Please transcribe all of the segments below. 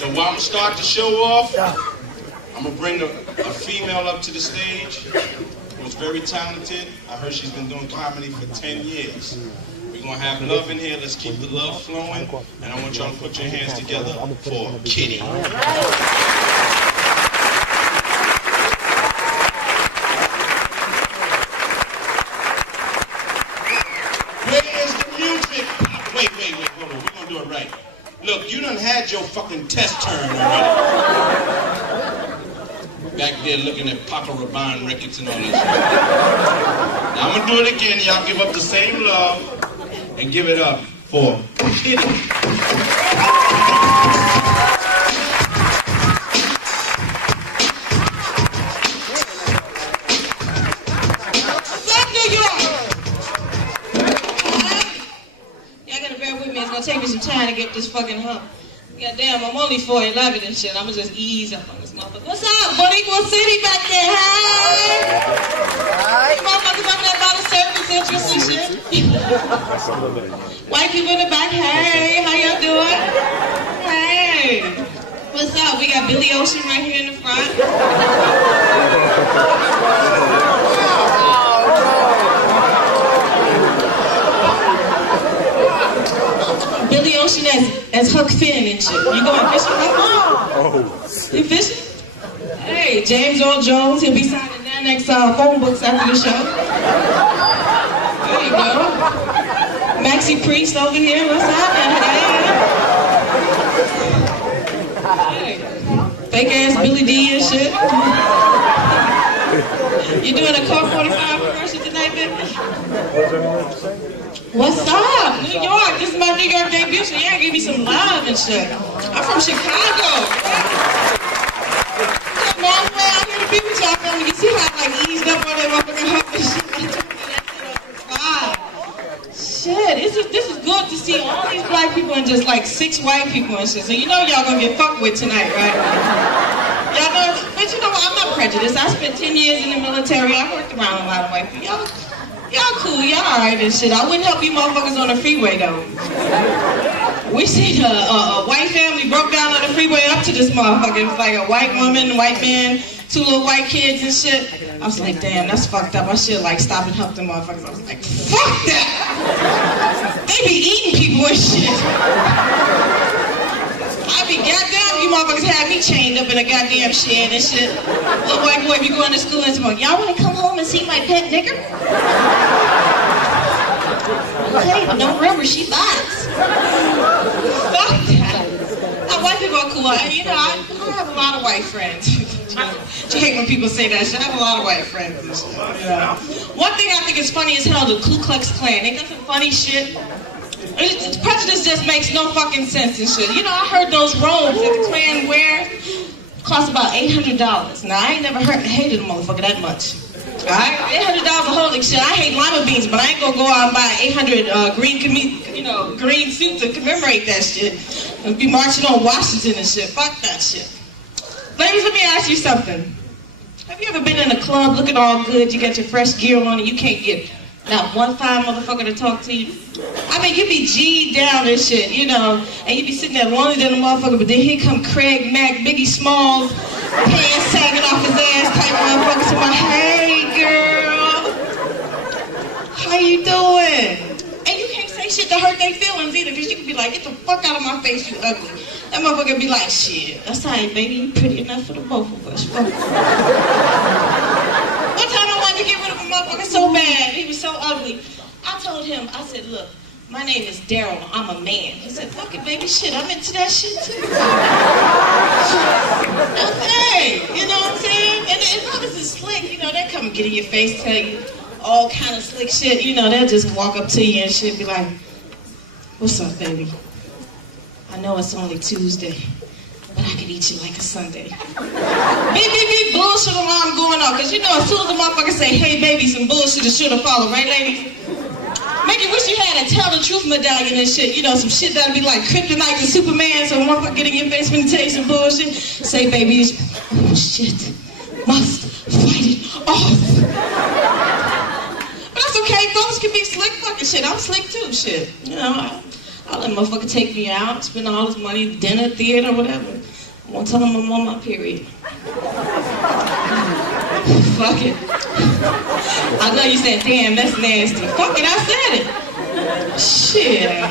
So while I'm gonna start the show off, I'm gonna bring a female up to the stage who's very talented. I heard she's been doing comedy for 10 years. We're gonna have love in here. Let's keep the love flowing. And I want y'all to put your hands together for Kitty. Where's the music? Wait, hold on. We're gonna do it right. Look, you done had your fucking test turn already. Back there looking at Paco Rabanne records and all that shit. Now I'm gonna do it again. Y'all give up the same love and give it up for Kitty. Take me some time to get this fucking hump. Goddamn, I'm only 4'11" and shit. I'ma just ease up on this motherfucker. What's up, buddy? Equal City back there? Hey! You motherfuckers over there by the surface interest and shit. White people in the back. Hey, how y'all doing? Hey. What's up? We got Billy Ocean right here in the front. Billy Ocean as Huck Finn and shit. You going fishing right now? Oh. You fishing? Hey, James Earl Jones, he'll be signing that next phone books after the show. There you go. Maxie Priest over here, what's happening? Hey. Fake ass Billy D and shit. You doing a Core 45 commercial tonight, baby? What's up? New York. This is my New York debut, so yeah, give me some love and shit. I'm from Chicago. I'm all the way out here to be with y'all, family. You see how I like eased up on that motherfucking hump and shit? Shit, this is good to see all these black people and just like 6 white people and shit. So you know y'all gonna get fucked with tonight, right? Y'all know, but you know what? I'm not prejudiced. I spent 10 years in the military. I worked around a lot of white people. Y'all cool, y'all alright and shit. I wouldn't help you motherfuckers on the freeway though. We seen a white family broke down on the freeway up to this motherfucker. It was like a white woman, white man, 2 little white kids and shit. I was like, damn, that's fucked up. I should like stop and help them motherfuckers. I was like, fuck that! They be eating people and shit. I be goddamn, you motherfuckers had me chained up in a goddamn shed and shit. Little white boy be going to school and smoke. Y'all wanna come home and see my pet nigger? Okay, but don't remember, she bites. Fuck that. White people are cool. You know, I have a lot of white friends. You hate when people say that shit. I have a lot of white friends and shit. You know? One thing I think is funny as hell, the Ku Klux Klan. They got some funny shit. Prejudice just makes no fucking sense and shit. You know, I heard those robes that the Klan wear cost about $800. Now, I ain't never hated a motherfucker that much. Alright? $800 a holy shit. I hate lima beans, but I ain't gonna go out and buy 800 green suits to commemorate that shit. And be marching on Washington and shit. Fuck that shit. Ladies, let me ask you something. Have you ever been in a club looking all good, you got your fresh gear on, and you can't get not one fine motherfucker to talk to you? I mean, you be G'd down and shit, you know, and you be sitting there lonely than a motherfucker, but then here come Craig Mack, Biggie Smalls, pants sagging off his ass type motherfucker, so my, hey girl, how you doing? And you can't say shit to hurt their feelings either, because you can be like, get the fuck out of my face, you ugly. That motherfucker be like, shit, that's all right, baby, you pretty enough for the both of us. One time I wanted to get rid of a motherfucker so bad, he was so ugly. I told him, I said, look, my name is Daryl, I'm a man. He said, fuck it, baby, shit, I'm into that shit too. Okay, you know what I'm saying? And as long as it's slick, you know, they come and get in your face, tell you all kind of slick shit, you know, they'll just walk up to you and shit, be like, what's up, baby? I know it's only Tuesday, but I could eat you like a Sunday. Beep, bullshit alarm going on, because you know, as soon as the motherfucker say, hey, baby, some bullshit is sure to follow, right, ladies? Make you wish you had a tell the truth medallion and shit, you know, some shit that'd be like Kryptonite and Superman, so motherfucker get in your face when you tell you some bullshit. Say, baby, oh shit, must fight it off. But that's okay, folks can be slick fucking shit. I'm slick too, shit. You know, I'll let motherfucker take me out, spend all this money, dinner, theater, whatever. I'm gonna tell him I'm on my period. Fuck it. I know you said, damn, that's nasty. Fuck it, I said it. Shit.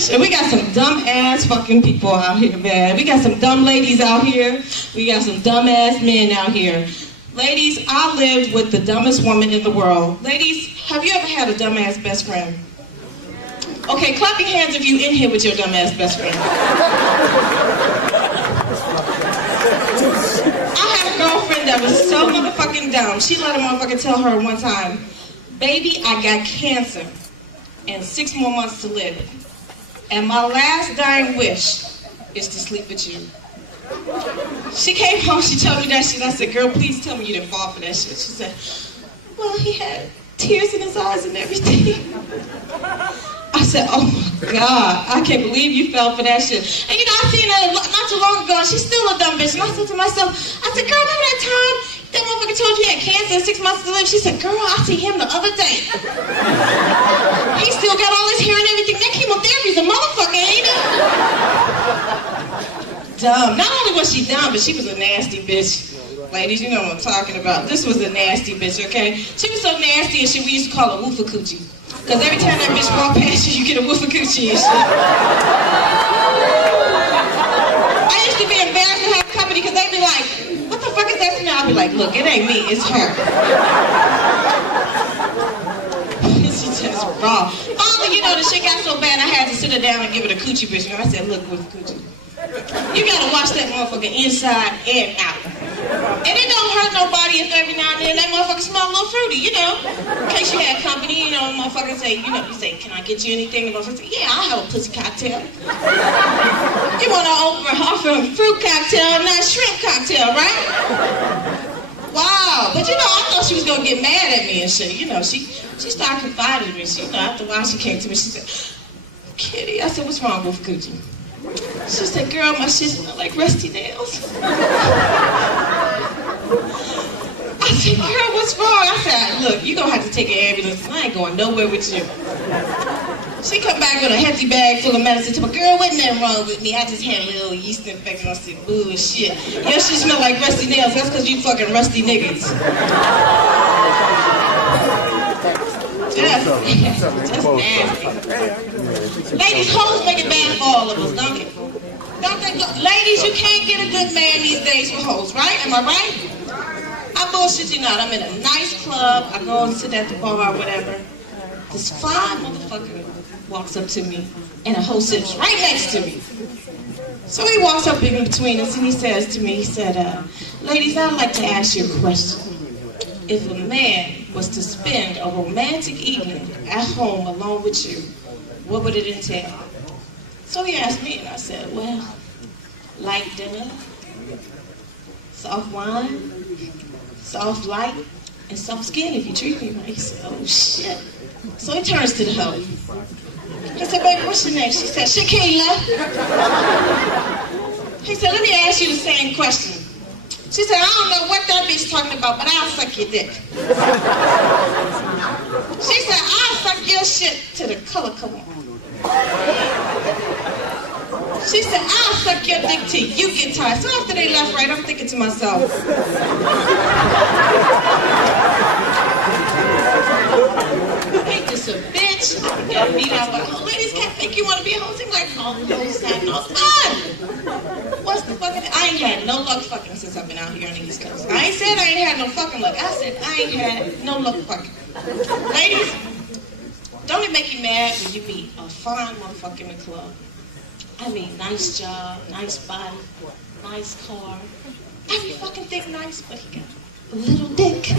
So we got some dumb ass fucking people out here, man. We got some dumb ladies out here. We got some dumb ass men out here. Ladies, I lived with the dumbest woman in the world. Ladies, have you ever had a dumb ass best friend? Okay, clap your hands if you in here with your dumb ass best friend. I had a girlfriend that was so motherfucking dumb. She let a motherfucker tell her one time, baby, I got cancer and 6 more months to live. And my last dying wish is to sleep with you. She came home, she told me that shit. I said, girl, please tell me you didn't fall for that shit. She said, well, he had tears in his eyes and everything. I said, oh my God, I can't believe you fell for that shit. And you know, I seen her not too long ago, and she's still a dumb bitch. And I said to myself, I said, girl, remember that time that motherfucker told you he had cancer and 6 months to live? She said, girl, I see him the other day. He still got all his hair and everything. That chemotherapy's a motherfucker, ain't it? Dumb. Not only was she dumb, but she was a nasty bitch. Ladies, you know what I'm talking about. This was a nasty bitch, okay? She was so nasty and shit, we used to call her Woofa Coochie. Because every time that bitch walk past you, you get a Woofa Coochie and shit. I used to be embarrassed to have company because they'd be like, what the fuck is that smell? I'd be like, look, it ain't me, it's her. She just raw. Finally, you know, the shit got so bad, I had to sit her down and give her the coochie bitch. And I said, look, Woofa Coochie, you gotta wash that motherfucker inside and out. And it don't hurt nobody if every now and then that motherfucker smell a little fruity, you know. In case you had company, you know, motherfucker say, you know, you say, can I get you anything? The motherfucker say, yeah, I'll have a pussy cocktail. You want to offer a fruit cocktail, not a shrimp cocktail, right? Wow. But you know, I thought she was gonna get mad at me and shit. You know, she started confiding in me. She, you know, after a while she came to me, she said, Kitty, I said, what's wrong with Coochie? She said, girl, my shit smell like rusty nails. I said, girl, what's wrong? I said, look, you gonna have to take an ambulance. I ain't going nowhere with you. She come back with a hefty bag full of medicine. Told me, girl, wasn't nothing wrong with me. I just had a little yeast infection. I said, bullshit. Your shit smell like rusty nails. That's because you fucking rusty niggas. Just nasty. Ladies, hoes make it bad for all of us, don't they? Don't they? Ladies, you can't get a good man these days with hoes, right? Am I right? I bullshit you not. I'm in a nice club. I go and sit at the bar or whatever. This fine motherfucker walks up to me, and a hoe sits right next to me. So he walks up in between us, and he says to me, he said, ladies, I'd like to ask you a question. If a man was to spend a romantic evening at home alone with you, what would it entail? So he asked me, and I said, well, light dinner, soft wine, soft light, and soft skin if you treat me right. He said, oh shit. So he turns to the hoe. He said, baby, what's your name? She said, Shaquilla. He said, let me ask you the same question. She said, I don't know what that bitch talking about, but I'll suck your dick. She said, I'll suck your shit till the color come on. She said, I'll suck your dick till you get tired. So after they left, right, I'm thinking to myself, ain't this a bitch? I gotta meet out with hoe. Ladies can't make you want to be a hoe. Seem like, oh, hoes have no fun. What's the fucking, I ain't had no luck fucking since I've been out here on the East Coast. I ain't said I ain't had no fucking luck. I said I ain't had no luck fucking. Ladies, don't it make you mad when you meet a fine motherfucker in the club? I mean, nice job, nice body, nice car. Every fucking thing nice, but he got a little dick.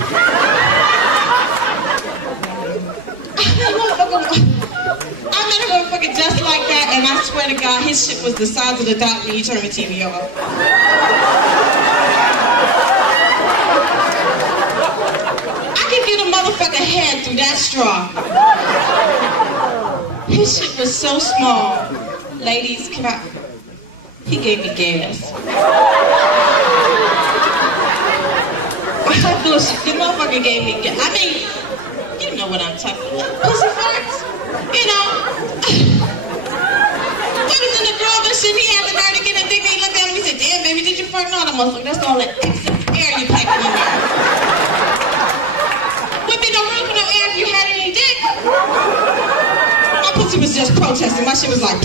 I met a motherfucker just like that, and I swear to God, his shit was the size of the dot when you turn the TV off. I could get a motherfucker head through that straw. His shit was so small. Ladies, can I? He gave me gas. I bullshit. The motherfucker gave me gas. I mean, you know what I'm talking about. Pussy farts. You know. We was in the grove and shit. He had the nerve to baby, he looked at me, he said, damn, baby, did you fart? No, the motherfucker, that's all that extra air you packing in there. Wouldn't be no room for no air if you had any dick. My pussy was just protesting. My shit was like...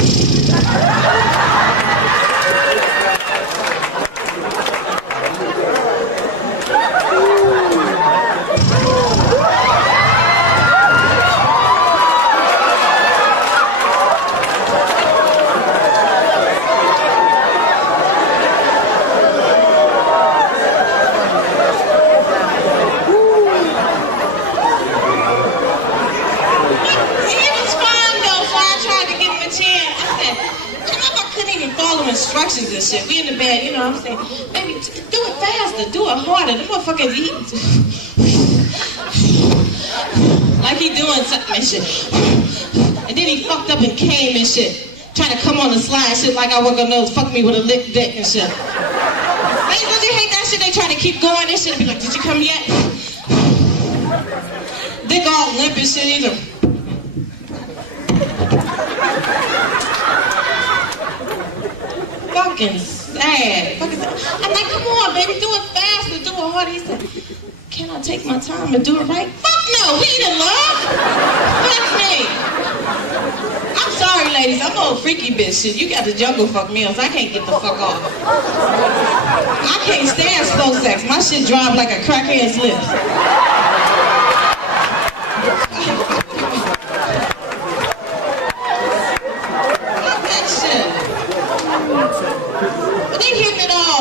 instructions and shit. We in the bed, you know what I'm saying? Baby, do it faster, do it harder. The motherfucker, like he doing something and shit. And then he fucked up and came and shit. Trying to come on the slide and shit like I wasn't gonna fuck me with a lit dick and shit. Ladies, don't you hate that shit? They try to keep going and shit and be like, did you come yet? Dick all limp and shit either. Fucking sad. I'm like, come on, baby, do it faster, do it harder. He said, can I take my time and do it right? Fuck no, we in love. Fuck me. I'm sorry, ladies, I'm old freaky bitch shit. You got the jungle fuck meals. I can't get the fuck off. I can't stand slow sex. My shit drive like a crackhead's lips.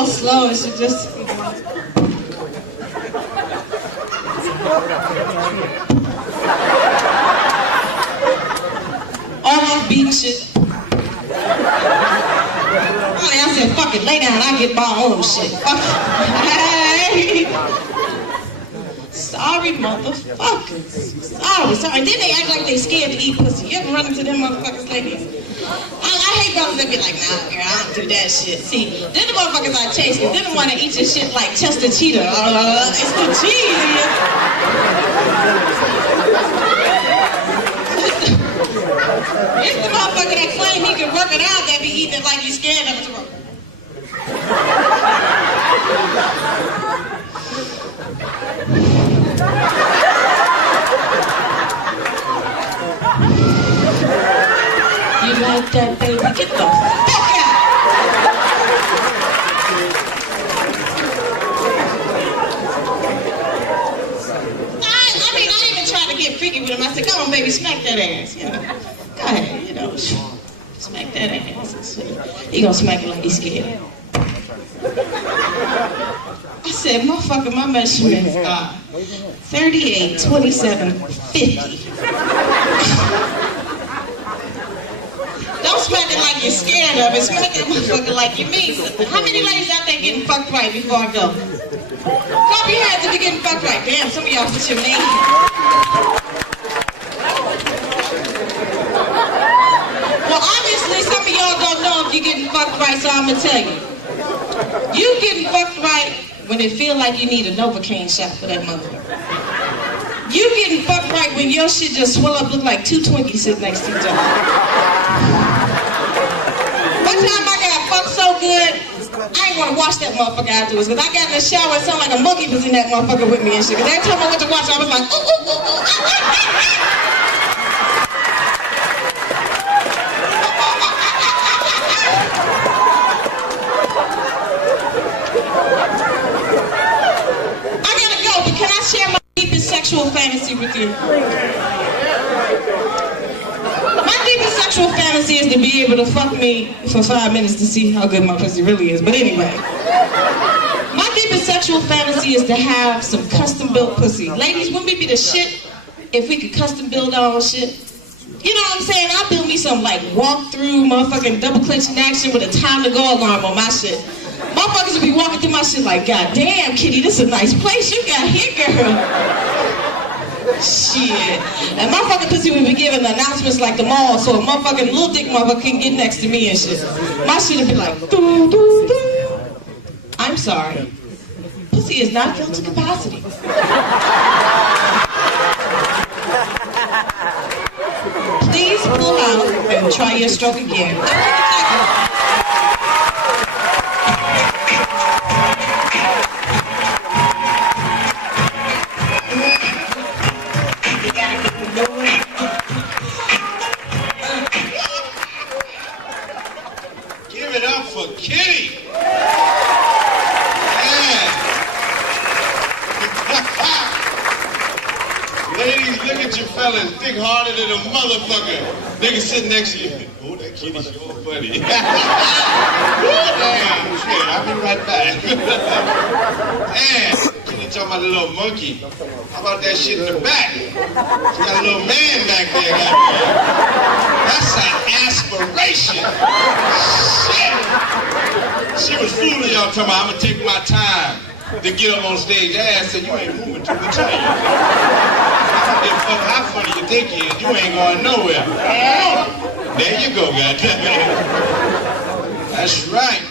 Slow, it should just... all that beat shit. I said, fuck it, lay down, I get my own shit. Fuck it. Hey. Sorry, motherfuckers. Sorry. Then they act like they scared to eat pussy. You ever run into them motherfuckers, ladies? I hate brothers that be like, nah, girl, I don't do that shit. See, then the motherfuckers I chase, cause then they wanna eat your shit like Chester Cheetah. It's the cheese. It's the motherfucker that claim he can work it out that be eating it like he's scared of it. You like that, baby? Get the fuck out! I mean, I even tried to get freaky with him. I said, come on, baby, smack that ass. You know, go ahead, you know, smack that ass. He gonna smack it like he's scared. I said, motherfucker, my measurements are 38, 27, 50. Don't smack it like you're scared of it. Smack that motherfucker like you mean something. How many ladies out there getting fucked right before I go? Clap your hands if you're getting fucked right. Damn, some of y'all put your name. Well, obviously, some of y'all don't know if you're getting fucked right, so I'm gonna tell you. You getting fucked right when it feel like you need a Novocaine shot for that motherfucker. You getting fucked right when your shit just swell up, look like two Twinkies sitting next to each other. One time I got fucked so good, I ain't wanna watch that motherfucker afterwards, cause I got in the shower and sounded like a monkey was in that motherfucker with me and shit. Cause every time I went to watch, I was like, ooh, ooh, ooh, ooh, I gotta go, but can I share my deepest sexual fantasy with you? My deepest sexual fantasy is to be able to fuck me for 5 minutes to see how good my pussy really is. But anyway, my deepest sexual fantasy is to have some custom built pussy. Ladies, wouldn't we be the shit if we could custom build our own shit? You know what I'm saying? I'll build me some like walk through motherfucking double clinching action with a time to go alarm on my shit. Motherfuckers would be walking through my shit like, God damn, kitty, this is a nice place you got here, girl. Shit. And motherfucking pussy would be giving the announcements like the mall, so a motherfucking little dick motherfucker can get next to me and shit. My shit would be like, doo, doo, doo. I'm sorry. Pussy is not filled to capacity. Please pull out and try your stroke again. for Kitty. Ladies, look at your fellas, thick-hearted than a motherfucker. Nigga sitting next to you. Oh, that Kitty sure funny. Damn, shit, I'll be right back. Damn, Kitty talking about the little monkey. How about that shit in the back? She got a little man back there, goddamn. That's an aspiration. Shit. She was fooling y'all talking about, I'm gonna take my time to get up on stage. Ass said, you ain't moving to the chain. I don't give a fuck how funny you think you is, you ain't going nowhere. There you go, goddammit. That's right.